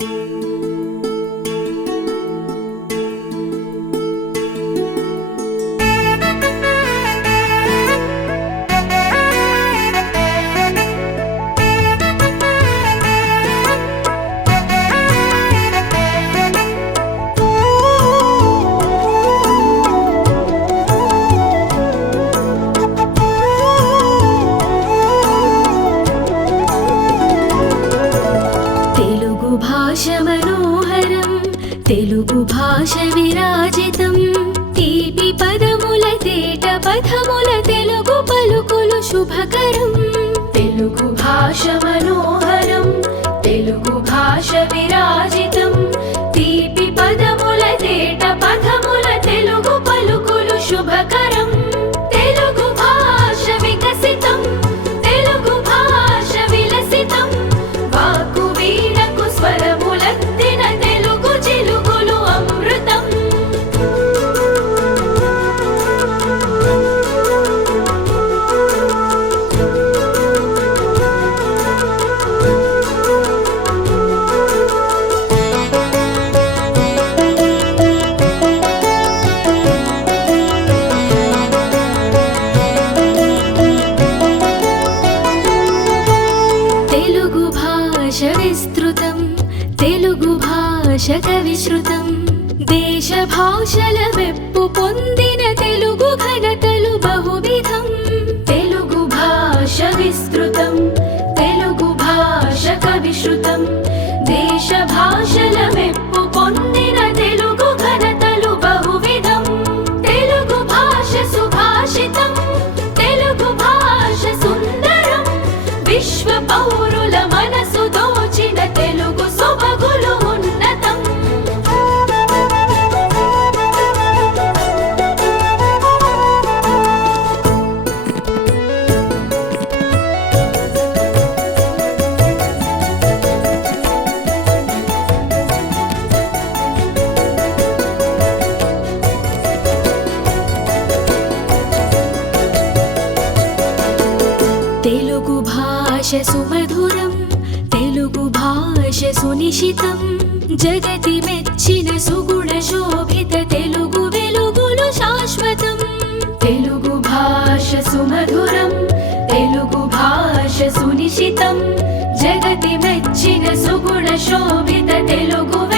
భాష తెలుగు భాష విరాజితం. తీపి పదముల తేట పదముల తెలుగు పలుకులు శుభకరం. తెలుగు భాష భాష విస్తృతం తెలుగు భాష కవిశ్రుతం దేశ భాషల వెప్పు పొందిన తెలుగు ఘనతలు బహువిధం. తెలుగు భాష విస్తృతం తెలుగు భాష కవిశ్రుతం దేశ భాషల మెప్పు పొందిన తెలుగు ఘనతలు బహువిధం. తెలుగు భాష సుభాషితం తెలుగు భాష సుందరం. విశ్వ పౌరుల భాష సుమధురం తెలుగు భాష సునిశితం. జగతి మెచ్చిన సుగుణ శోభిత తెలుగు వెలుగులు శాశ్వతం. తెలుగు భాష సుమధురం తెలుగు భాష సునిశితం. జగతి మెచ్చిన సుగుణ శోభిత తెలుగు